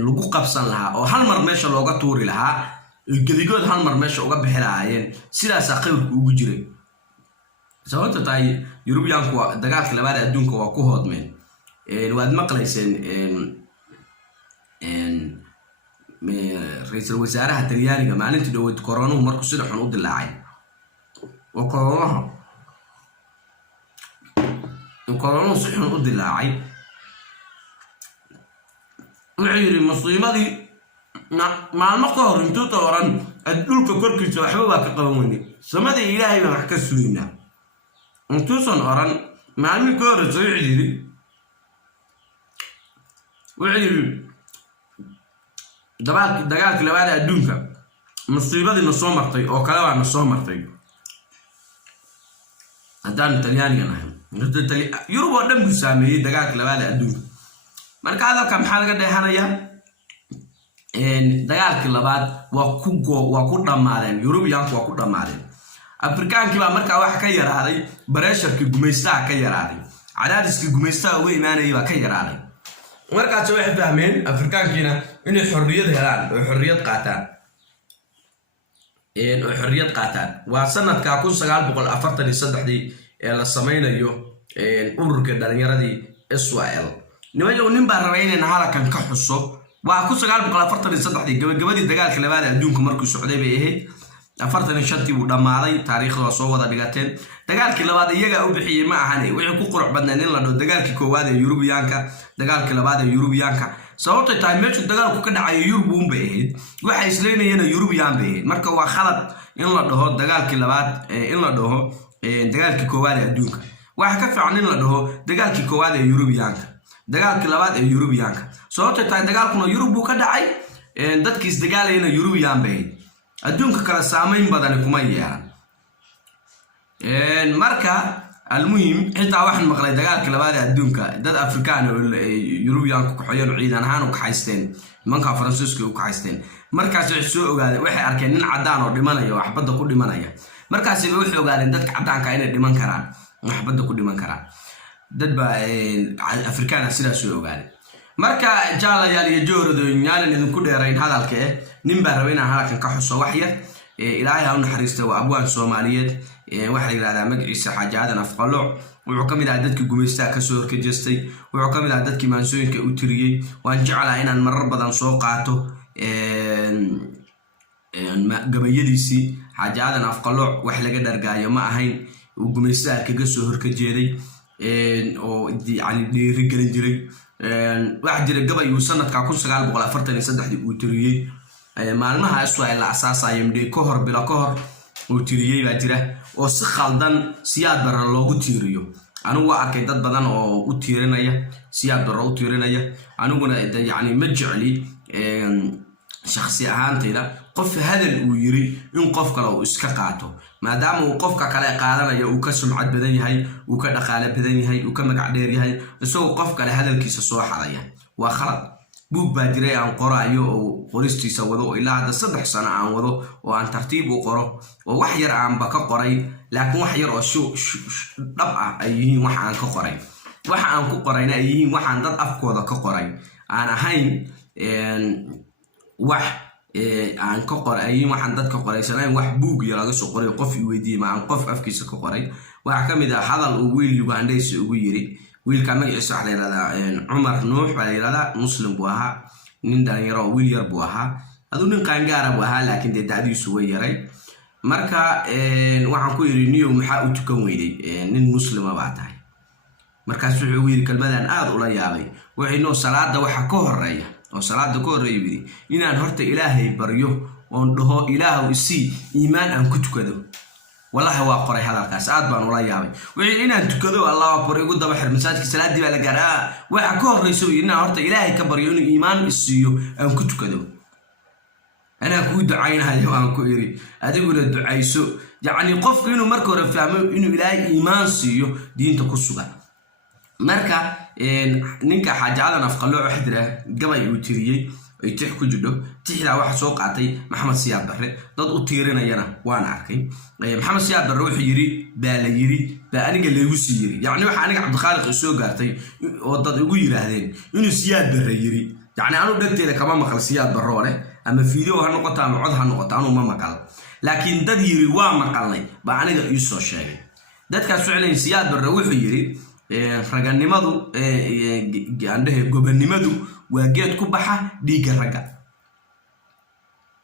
lagu qabsan lahaa oo hal mar meesha looga tuuri lahaa gadigood hal mar meesha uga bixi lahaayeen sidaas khayrku ugu jiray sababta tahay Yurubiyaanku dagaalka labaad adduunka waa ku hoodmeen waad maqlayseen ra'iisul wasaaraha Talyaaniga maalintii dhawaad corona markuu sida xun u dilaacay oo corona si xun u dilaacay wuxuu yiri muslimadii maalmo ka hor intuu tooran adduunka korkiisa waxba waa ka qaban weynay samadii Ilaahay baa wax ka suulinaa intuu son oran maalmo ka hor soo yiri dagaalkii labaad adduunka musiibadii soo martay oo kale waa soo martay haddaan Talyaaniga nahay Yurub oo dhan buu saameeyay dagaalkii labaad adduunka marka hadalka maxaa laga dheehanayaa dagaalkii labaad waa ku dhamaadeen Yurubiyaanku waa ku dhamaadeen Afrikaankii baa markaa wax ka yaraaday bareesharkii gumaystaha ka yaraaday cadaadiskii gumaystaha ugu imaanayay baa ka yaraaday markaas waxay fahmeen Afrikaankiina inay xorriyad helaan oo xorriyad qaataan waa sanadka 1943 ee la sameeyo ururka dhalinyaradii Israel nimayo nin baa rabay inay halkan ka xuso waa 1943 gabagabadii dagaalka labaad adduunka markuu socday bay ahayd 45 uu dhamaaday taariikhda soo wada dhigateen dagaalkii labaad iyaga u bixiyay ma ahan wixii ku qurux badnaan in la dhoo dagaalkii koowaad ee Yurubiyaanka dagaalkii labaad ee Yurubiyaanka sababtoo tahay meesha dagaalku ka dhacay Yurub bay ahayd waxa isleenayeen Yurubiyaan bay marka waa khalad in la dhaho dagaalkii labaad in la dhaho dagaalkii koowaad ee adduunka waxa ka fiican in la dhaho dagaalkii koowaad ee Yurubiyaanka dagaalkii labaad ee Yurubiyaanka sababtoo tahay dagaalkuna Yurub ka dhacay dadkii isdagaalayeen Yurubiyaan bay adduunka kala saameyn badan kuma yeelan marka almuhim xitaa waxaan maqlay dagaalka labaad ee adduunka dad Afrikaan oo Yurubiyaanku ku xayeen ciidan ahaan u ka haysteen manka Faransiiska u ka haysteen markaas ay soo ogaadeen waxay arkeen nin cadaan oo dhimanaya wax badda ku dhimanaya markaas ay waxay ogaadeen dadka cadaanka inay dhiman karaan wax badda ku dhiman karaan dad ba Afrikaan sidaas soo ogaadeen marka jaalayaal iyo joorado yaalan idinku dheerayn hadalka nin baa rabay inaan halkan ka xuso wax yar Ilaahay ha u naxariisto waa abwaan Soomaaliyeed waxa la yiraahdaa magaciisa Xaaji Aadan Afqalooc wuxuu kamid ahaa dadkii gumaystaha ka soo horjeestay wuxuu kamid ahaa dadkii maansooyinka u tiriyay waan jeclahay inaan marar badan soo qaato gabayadiisii Xaaji Aadan Afqalooc wax laga dhargaayo ma ahayn uu gumaystaha kaga soo horjeeday oo yani dhiiri gelin jiray wax jira gabay uu sanadka 1943 uu tiriyay maalmaha Israel la asaasay muddo ka hor bila ka hor uu tiriyay baa jira oo si khaldan siyaad bar loogu tiiriyo anigu waa arkay dad badan oo u tiirinaya siyaad bar u tiirinaya aniguna yani ma jecli shakhsi ahaantayda qof hadal uu yiri in qof kale uu iska qaato maadaama uu qofka kale qaadanayo uu ka sumcad badan yahay uu ka dhaqaale badan yahay uu ka magac dheer yahay isagoo qof kale hadalkiisa soo xadaya waa khalad buug baa jiray aan qorayo oo qoristiisa wado ilaa hadda 3 sano aan wado oo aan tartiib u qoro oo wax yar aan ba ka qoray laakiin wax yar oo dhab ah ay yihiin wax aan ka qoray waxa aan ku qorayna ay yihiin waxaan dad afkooda ka qoray aan ahayn wax aan ka qoray waxaan dadka qoraysanayn wax buug iyo laga soo qoray qof ii weydiiyay ma aan qof afkiisa ka qoray waxa kamid ah hadal uu wiil Ugandese ugu yiri wiilka magaciisa waxa la yiraahdaa Umar Nuux baa la yiraahdaa muslim buu ahaa nin dhalinyaro wiil yar buu ahaa aduu nin qaangaar buu ahaa laakiin da'diisu way yaray marka waxaan ku yiri niyo maxaa u tukan weyday nin muslim baa tahay markaas wuxuu yiri kalmadan aad u la yaabay waxaynu salaada waxa ka horeeya oo salaada ka horeeyay inaan horta Ilaahay baryo oo dhaho Ilaahu isi iimaan aan ku tukado والله هو قري هذا الكاس عاد بان ولا يابي وإنا تكذو الله أكبر يقول ده بحر مساجد الصلاة دي بلا جراء وحكور يسوي إنه هرت إلهي كبر يقول إيمان السيو أن كنت كذو أنا كود عينها اليوم كويري هذا يقول الدعاء يسوع يعني قف إنه مركو رفعه إنه إلهي إيمان سيو دين تقصها مركا نينك حاجة على نفقلو حدرة قبل يوتيري تحكي جدو تحلا واحد سوق عطي محمد سياد بحر ضد أطيرنا ينا وأنا عارفين محمد سياد بحر روح يري بالا يري بأني قال لي يري يعني واحد أنا عبد الخالق السوق عطي وضد يقول هذين إنه سياد بحر يري يعني أنا بدأت إذا كمان مقال سياد بحر ولا أما فيديو هالنقطة معض هالنقطة أنا ما مقال لكن ضد يري ومقالني بأني يسوى شيء ضد كان فعلا سياد بحر روح يري رجال نمدو عنده جبن نمدو وجيت كبحة ديك الرجال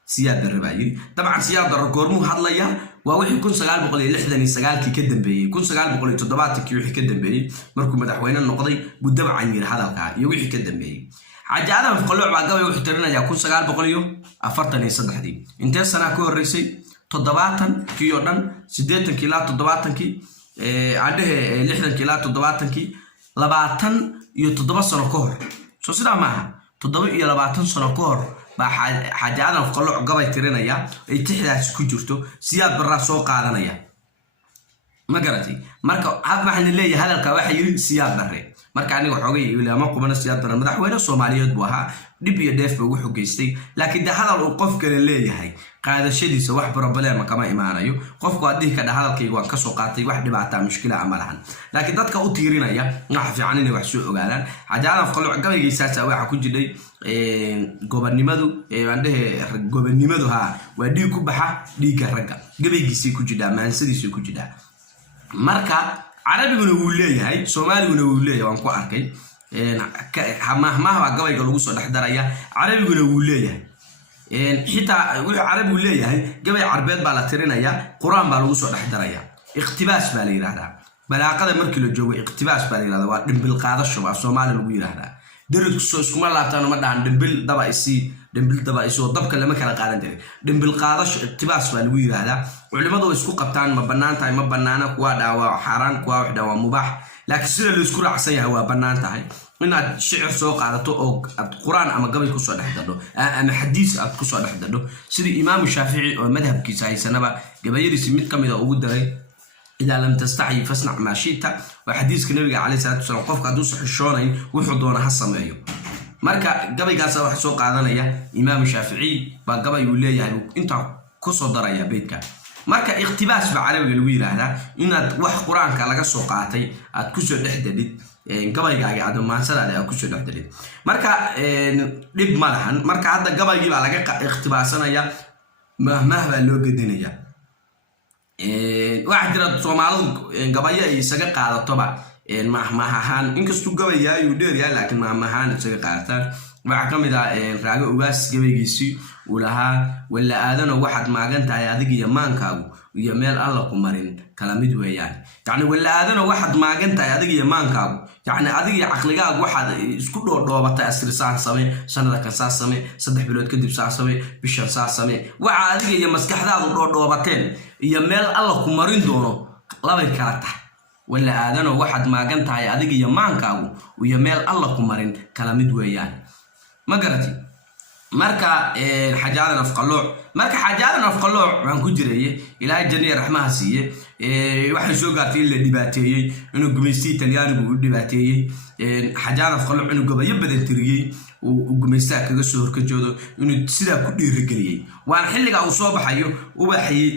سياد الرباعي طبعا سياد الركورمو هذا ووحي يكون سجال بقولي لحدني سجال كي كدم بي يكون سجال بقولي تضبط كي وحي كدم بي مركو مدحوين النقضي بدبع عن هذا الكا يوحي كدم بي حاجة هذا في قلوع بعد قوي وحي ترنا يكون سجال بقولي أفرتني صدق دي أنت السنة كور رئيسي تضبطن كي يردن سديتن كيلا تضبطن كي عنده لحدن كيلا تضبطن كي لبعتن يتضبط سنة كور شو سيدا معها تضبط إلى لبعتن سنة كور حاجة هذا في قلوع قوي ترنا يا يتحدى سكوجرتو سياد بالراس سوق هذا يا ما قرأتي مركب هذا ما حنا اللي هذا الكواحي سياد بري مركب عني وحوي ولا ما قمنا سياد بري مدح وين الصومالية بوها نبي يدافع وحوجيستي لكن ده هذا الوقف كان اللي هاي قاعد شديد سواح بربلا ما كمان إيمانا يو قف قاعديه كده هذا الكيوان كسوقاتي واحد بعتها مشكلة عملها لكن ده كأوتيرنا يا نحف عنني وحسوق قالن حاجة في قلوع قوي يساس واحد كوجدي جوبرنيمادو عنده جوبرنيمادو ها ودي كوبها دي كرجع قبل يجيسي كوجدا ما نسدي كوجدا marka Arabiguna wuu leeyahay Soomaaliguna wuu leeyahay waan ku arkay mahmaha gabayga lagu soo dhaxdaraya Arabiguna wuu leeyahay xitaa wuu Arabigu leeyahay gabay Carbeed baa la tirinaya Quraan baa lagu soo dhaxdaraya iqtibaas baa la yiraahdaa balaaqada markii la joogo iqtibaas baa la yiraahdaa waa dhimbil qaadasho baa Soomaali lagu yiraahdaa درك سوس كمان لابتنا ما دان دمبل دبا إسي دمبل دبا إسي وضبك لما كلا قارن دري دمبل قادش اتباس بالوير هذا وعلماء دو يسكو قبطان ما بنان تاي ما بنانا كوا داوا حرام كوا وحدا ومباح لكن سير اللي يسكو عسيا هو بنان تاي من الشعر سوق على تو أو القرآن أما قبل كسر نحدده أما حديث كسر نحدده سير إمام الشافعي ومذهب كيساي سنبا قبل يرسم كم إذا أود دري إذا لم تستحي فاصنع ما شئت وحديث النبي عليه الصلاة والسلام قف قدوس حشوني وحضونا حصميو مركا قبل قاس واحد سوق عدنا إمام الشافعي بقبل يقول لي يعني أنت كسر دريا بيتك مركا اقتباس بعربي الويل هذا إن وح قرآن كلا سوق عتي أتكسر دحدلت قبل جاي عدم ما سلا ده أكسر دحدلت مركا لب ملحن مركا هذا قبل يجيب على اقتباسنا يا مهما لو قدنيا واحد رد Soomaalidu gabayya isaga qaadato ba mahmahan inkastoo gabayya uu dheer laakiin mahmahan isaga qaatan waxa kamid ah raaga ugaas gabaygiisi uu lahaa wala aadana waxad maagan tahay adiga iyo maankaagu iyo meel alla ku marin kala mid weeyaan yani wala aadana waxad maagan tahay adiga iyo maankaagu yani adiga iyo aqligaagu waxad isku dhoobata asrisaan samee sanada ka samee 3 bilood kadib samee bishan samee waxa adiga iyo maskaxdaadu dhoobateen iyo meel alla ku marin doono labay kala tahay wala aadana waxad maagan tahay adiga iyo maankaagu iyo meel alla ku marin kala mid weeyaan ma garati marka xajaadan afqalooc marka xajaadan afqalooc waan ku jiray ilaahay jannada raxmaha siiye waxay soo gaartay in la dhibaateeyay inuu gumeystii Talyaanigu u dhibaateeyay xajaadan afqalooc inuu gabayo badan tiriyay uu gumeystaa kaga soo horkajoodo inuu sida ku dhiirigeliyay waan xilliga uu soo baxayo ubaxii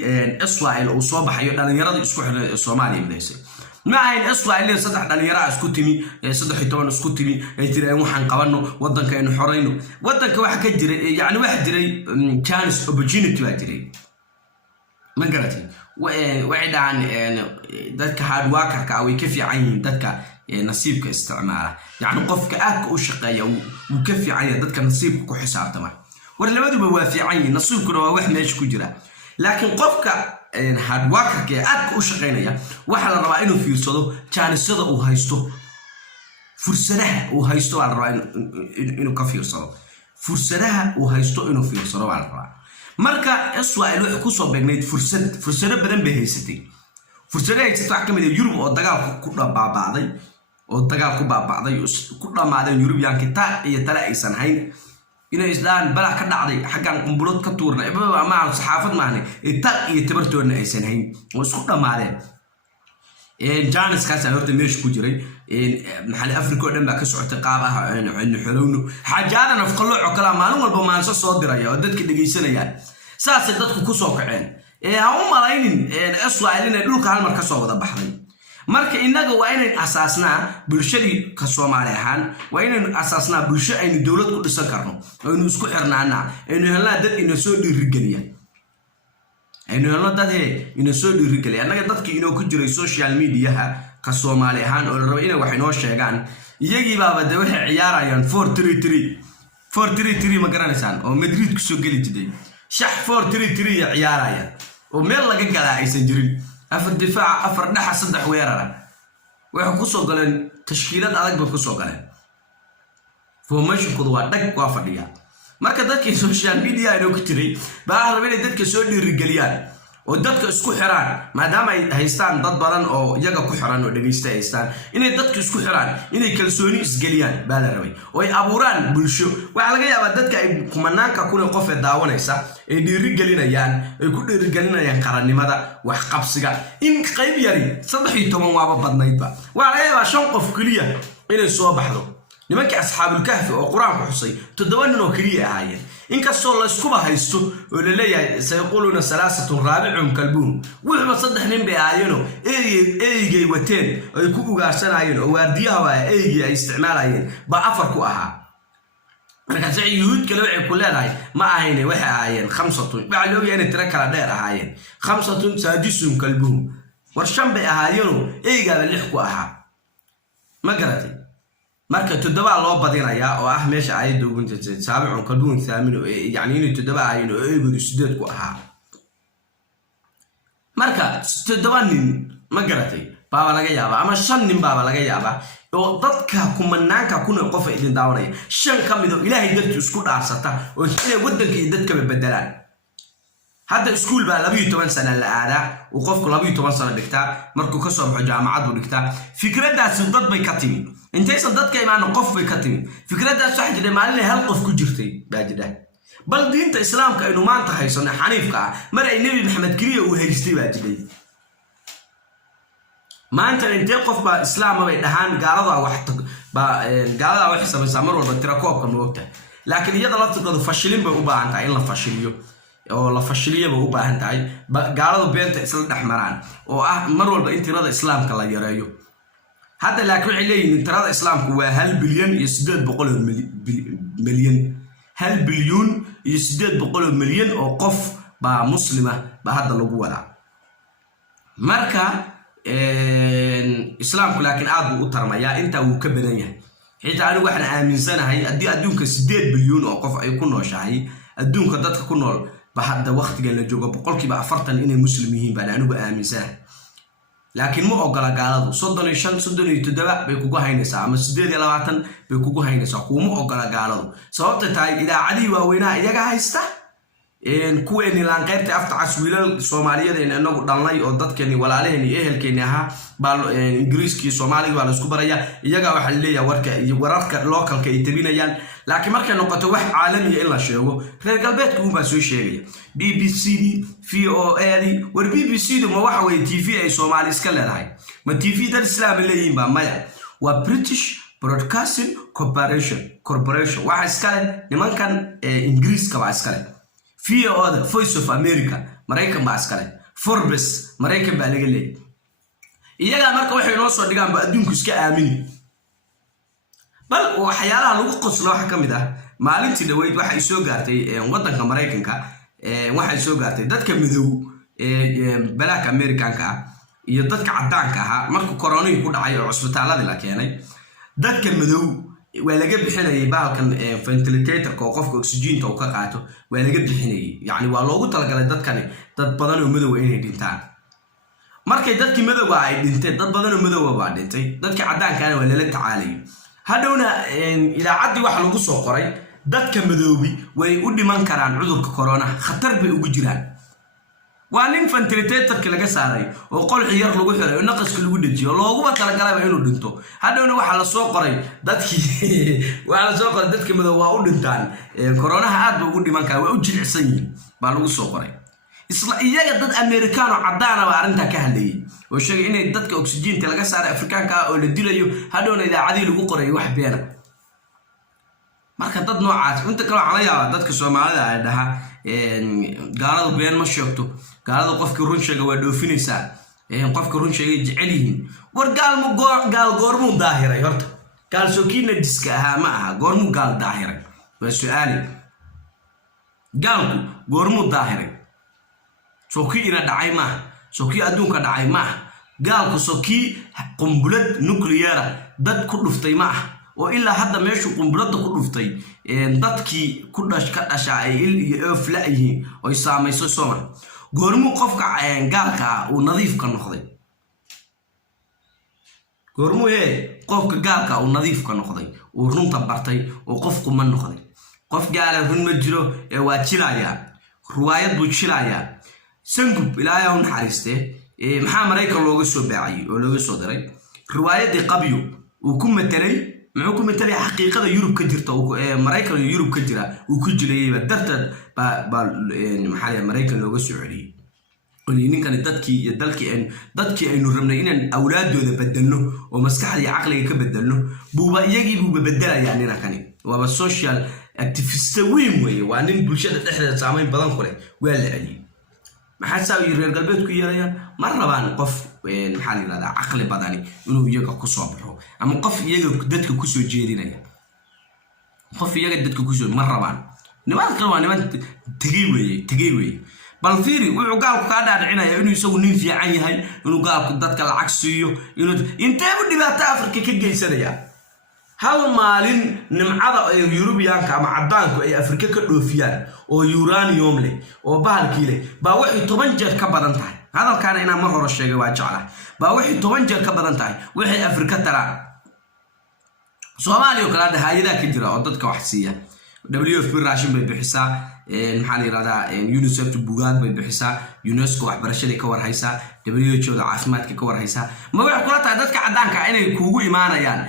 Israel uu soo baxayo dhalinyarada isku xidhan Soomaaliya bilaysay ما هي الأسوأ اللي صدق دنيرة اسكتمي صدق حيتون اسكتمي ترى وحن قبلنا وطن كأنه حرينه وطن كواحد كجري يعني واحد جري chance opportunity واجري ما قرأتي وعد عن ذاتك هاد واقع كأوي كيف يعين ذاتك نصيبك استعماله يعني قفك أك وشقية وكيف يعين ذاتك نصيبك وحساب تمام ولا ما دو بوافي عين نصيبك لو واحد ما يشكو جرا لكن قفك هاد واقع كأك وشقينيا واحد الربع إنه في صدق كان الصدق وهايستو فرصتها وهايستو على الربع إنه كفي صدق فرصتها وهايستو إنه في صدق على الربع marka Israel wuxuu ku soo beegnayd fursad badan bay haysatay fursadaha ay taxka mid Yurub oo dagaal ku dhabaabaaday oo dagaal ku baabaaday ku dhamaaday Yurubiyaanka taa iyo tala aysan hayn inay islaan bala ka dhacday xagan qumbulood ka tuurnay ama saxaafad maahne taa iyo tabartoona aysan hayn oo isku dhamaadeen جانس كاس هورتا ميش كوجري محل افريكا دن با كسocotay qaabaha aan xulowno xajaadana afqalooc kala maalin walba maan soo diraya oo dadka dhageysanayaan saas dadku ku soo kaceen aan u malaynin Israa'iilina dhulka hal mar ka soo wada baxday marka inaga waa inaan asaasnaa bulshadii ka Soomaali ahaan waa inaan asaasnaa bulsho aynu dawlad ku dhisan karno oo inuu isku xirnaana inuu helnaa dad inoo soo dhiirigeliya aynu helno dad inoo soo dhiirigeliya anaga dadkii inoo ku jiray social media ka Soomaali ahaan oo rabo inay wax inoo sheegaan iyagii baaba de waxay ciyaarayaan 4-3-3 ma garanaysaan oo Madrid ku soo gali jiray shax 4-3-3 ciyaarayaan oo meel laga galaa aysan jirin afar difaac afar dhaxa saddex weerara waxa ku soo galeen tashkiilad adag ba ku soo galeen formation ku waa dhag waa fadhiya marka dadkii social media ay ku tiray baa rabeen dadka soo dhiirigeliyaan oo dadka isku xiraan maadaama ay haystaan dad badan oo iyaga ku xiran oo dhageysta haystaan inay dadka isku xiraan inay kalsooni isgeliyaan baa la rabay oo ay abuuraan bulsho waxa laga yaabaa dadka ay kumanaanka kuna qof daawanaysa ay dhiirigelinayaan ay ku dhiirigelinayaan qarannimada wax qabsiga in qayb yari 13 waaba badnaydba waxa laga yaabaa 5 qof kaliya inay soo baxdo nimanka asxaabul kahfi oo quraanka xusay 7 nin oo kaliya ahaayeen in kastoo la isku bahaysto oo la leeyahay sayquluna salasatun rabi'un kalbun wuxuu 3 nin bay aayeen eeygay wateen ay ku ugaarsanayeen oo waardiyaha waa eeygay ay isticmaalayeen ba afar ku ahaa marka sayuud kale waxay ku leedahay ma ahayne waxa aayeen 5 waxa loo yahay tira kala dheer ahaayeen 5 saadisun kalbun war shan bay ahaayeen eeyga 6 ku ahaa ma garatay marka toddoba loo badinaya oo ah meesha ay duugunta saabicun ka duun saamino yani inuu toddoba ay inuu eeygu 8 ku ahaa marka toddoba nin ma garatay baba laga yaaba ama 5 nin baba laga yaaba oo dadka kumanaanka kuna qof idin daawanaya 5 kamid oo Ilaahay dadku isku dhaarsata oo inay wadanka dadka bedelaan hadda iskuul baa 12 sano la aada oo qofku 12 sano dhigtaa markuu ka soo baxo jaamacad uu dhigtaa fikradaas dad bay ka timi intaysan dadka imaan qof bay ka timi fikradaas wax jira maalin hal qof ku jirtay baa jira bal diinta islaamka inuu maanta haysan xaniifka mar ay nabi maxamed kaliya uu haystay baa jiray maanta intee qof ba islaam bay dhahan gaalada wax samaysaa mar walba tira koobka moogta laakiin iyada la tuqado fashilin bay u baahan tahay in la fashiliyo oo la fashiliyaba u baahan tahay gaaladu beenta isla dhaxmaraan oo ah mar walba in tirada islaamka la yareeyo هذا لكن عليه ترى الإسلام هو 1 بليون يسدد بقوله مليون 1 بليون يسدد بقوله مليون أو قف بمسلمة بهذا اللغة لا مركا إسلام لكن أبو أترما يا أنت وكبرنيه حتى أنا وإحنا آمن سنة هي أدونك 6 بليون أو قف يكون وشاهي أدونك ضد كنول بهذا وقت قال جوجا بقولك بأفرتن إن المسلمين بنا أنا بآمن سنة لكن مو أقول قالوا صدقني شن صدقني تدبع بيكوجو هينسا أما سديد يلاواتن بيكوجو هينسا كومو أقول قالوا صوت تاي إذا عدي ووينا إذا جاهزته kuweeni laanqeyrta aftaas wiilal Soomaaliyeed inagu dhalnay oo dadkeeni walaalaheen ehelkeeni ahaa baa Ingiriiska iyo Soomaaliga baa la isku baraya iyaga waxa leeyahay warka iyo wararka localka ay tabinayaan laakiin markay noqoto wax caalami in la sheego reer galbeedku baa soo sheegaya BBC VOA war BBC ma waxa way TV ay Soomaali iska leedahay ma TV dad Islaam leeyihiin ba maya waa British Broadcasting Corporation waxa iska leh nimankan Ingiriiska baa iska leh VOA Voice of America Mareykan baa iska leh Forbes Mareykan baa laga leeyahay iyaga marka waxay noo soo dhigaan ba adduunku iska aamini bal waxyaalaha lagu qoslo waxa kamid ah maalintii dhaweyd waxay soo gaartay wadanka Mareykanka waxay soo gaartay dadka midow Black Americanka iyo dadka cadaanka ah markii corona ku dhacay oo cusbitaalada la keenay dadka midow waa laga bixinayay baalkan ventilator oo qofka oxygen uu ka qaato waa laga bixinayay yani waa loogu talagalay dadkani dad badan oo midow inay dhintaan markay dadkii midow ay dhinteen dad badan oo midow baa dhintay dadka cadaanka waa la tacaalay hadawna ilaacadii waxa lagu soo qoray dadka midoobi way u dhiman karaan cudurka corona khatar bay ugu jiraan waa nin ventilator laga saaray oo qol xiyar lagu xiray oo naqaska lagu dhajiyo loogu talagalay inuu dhinto hadawna waxa la soo qoray dadka midoob waa u dhintaan corona aad ugu dhiman kara waa u jilicsan yihiin baa lagu soo qoray isla iyaga dad Amerikaano cadaana ba arinta ka hadlayay oo sheegay inay dadka oxygen laga saaray Afrikaanka oo la dilayo hadawna idaacadii lagu qoray wax beena marka dad noocaas inta kale waxa la yaabaa dadka Soomaalida ay dhaha gaalada been ma sheegto gaalada qofkii run sheega waa dhoofinaysaa qofkii run sheegay jecel yihiin war gaal goormuu daahiray horta gaal sookiina diska aha ma aha goormuu gaal daahiray waa su'aali gaalku goormuu daahiray sooki ina dhacay ma sooki adduunka dhacay ma gaalku sooki qumbulad nuclear dad ku dhuftay ma oo ilaa hadda meeshu qumbulada ku dhuftay dadkii ku dhasha ay iyo flaayeen oo saameeyso Soomaal goormuu qofka gaalka uu nadiif ka noqday goormuu qofka gaalka uu nadiif ka noqday uu runta bartay oo qofku ma noqday qof gaal run ma jiro waa jilaya ruwaayad buu jilaya sangub ilaahay uu naxariiste maxaa Mareykan looga soo baacay oo looga soo diray ruwaayadii qabyo uu ku metelay muxuu ku metelay xaqiiqada Yurub ka jirta oo Mareykan iyo Yurub ka jira uu ku jilayay darteed maxaa Mareykan looga soo celiyay ninkan dadkii aynu rabnay inaan awlaadooda bedelno oo maskaxda iyo caqliga ka bedelno buuba iyagii buuba bedelayaan ninkan waa social activist weyn weeye waa nin bulshada dhexdeeda saameyn badan ku leh waa la celiyay maxaa saawir reer galbeedku yeelayaan ma rabaan qof maxaa la yiraahdaa caqli badani inuu iyaga ku soo baxo ama qof iyaga dadka ku soo jeedinaya qof iyaga dadka ku soo ma rabaan nimanka waa niman tagay weeye bal fiiri wuxuu gaalku ka dhaadhicinaya inuu isagu nin fiican yahay inuu gaalku dadka lacag siiyo inuu intee u dhibaato Afrika ka geysanaya hal maalin nimcada ay Yurubiyaanka ama cadaanku ay Afrika ka dhoofiyaan oo uranium leh oo bahalkii leh baa wixii 10 jeer ka badan tahay hadalkaana inaan mar hore sheegay waa jeclaa baa wixii 10 jeer ka badan tahay wixii Afrika taraan Soomaaliya kala hay'adaha ka jira oo dadka wax siiya WFP raashin bay bixisaa maxaa la yiraahdaa UNICEF buugaag bay bixisaa UNESCO waxbarashada ka warhaysaa WHO caafimaadka ka warhaysaa ma wax kula tahay dadka cadaanka inay kuugu imaanayaan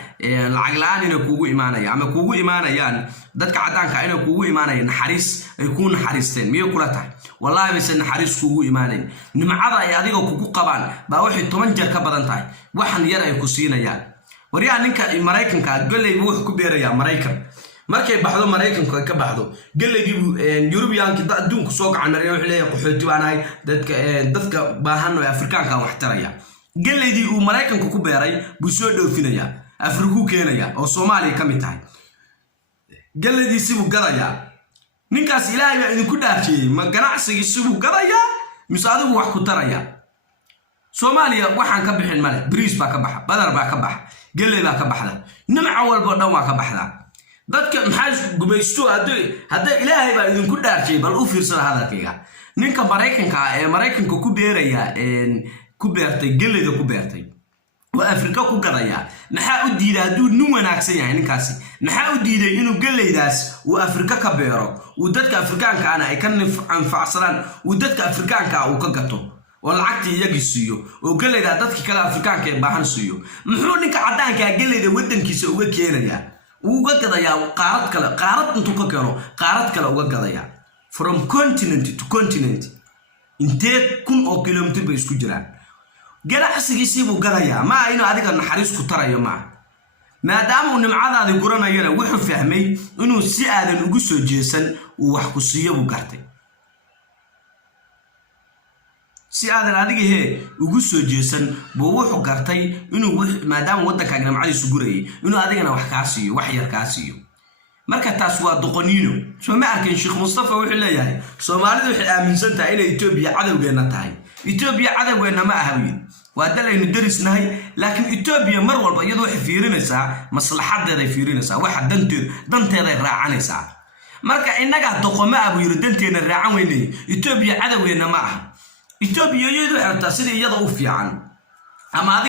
lacag la'aan inay kuugu imaanayaan ama kuugu imaanayaan dadka cadaanka inay kuugu imaanayaan naxariis ay ku naxariisteen miyo kula tahay wallahi mise naxariis kuugu imaanay nimcada ay adiga kugu qabaan baa wixii 10 jeer ka badan tahay waxan yar ay ku siinayaan wariyaa ninka Mareykanka galay wuxuu ku beerayaa Mareykan markay baxdo Mareykanku ay ka baxdo galeeygu Yurubiyaanka adduunka soo gacan maraya wuxuu leeyahay qaxooti baanahay dadka baahan oo Afrikaanka wax taraya galeeydi uu Mareykanku ku beeray buu soo dhoofinaya Afriku keenaya oo Soomaaliya kamid tahay galeeydi sibu gadaya ninkaas Ilaahay baa idinku dhaafiyay ma ganacsiga sibu gadaya mise adigu wax ku taraya Soomaaliya waxaan ka bixin male bariis baa ka baxa badar baa ka baxa galeey baa ka baxda nimca walba dhan waa ka baxda dadka maxay gubaysto haday Ilaahay baa idinku dhaartay bal u fiirsada hadalkayga ninka Mareykanka Mareykanka ku beeraya ku beertay galeeyda ku beertay وأفريقيا كوكايا نحاول ديدا دو نوان أكسي يعني كاسي نحاول ديدا إنه قل لي داس وأفريقيا كبيرو ودتك أفريقيا كأنا يكن عن فعصران ودتك أفريقيا كأوكاكتو والعكس يجي سيو وقل لي دتك كلا أفريقيا كباهن سيو محلونك عدان كقل لي ودن كيسو كيريا وكايا قارات أنتو كانوا قارات كلا وكايا from continent to continent intee kun oo kilometer bay isku jiraan ganacsigiisii buu galayaa ma aynu adiga naxariis ku tarayo maadaama uu nimcadaadi guranayana wuxuu fahmay inuu si aadan ugu soo jeesan uu wax ku siiyo buu gartay si aadan adiga ugu soo jeesan buu wuxuu gartay inuu maadaama wadankaaga nimcadiisu gurayay inuu adigana wax ka siiyo wax yar ka siiyo marka taas waa doqoniino soo ma arkin Sheikh Mustafa wuxuu leeyahay Soomaalidu waxay aaminsan tahay in Itoobiya cadawgeena tahay Itoobiya cadawgeena ma ahayn waa dalaynu darisnahay laakiin Itoobiya mar walba iyadoo waxay fiirinaysaa maslaxadeeda fiirinaysaa waxa danteeda raacanaysaa marka inaga doqoma abu yiri danteena raacan weynay Itoobiya cadawgeena ma aha Itoobiya iyadoo xirta sidii iyada u fiican ama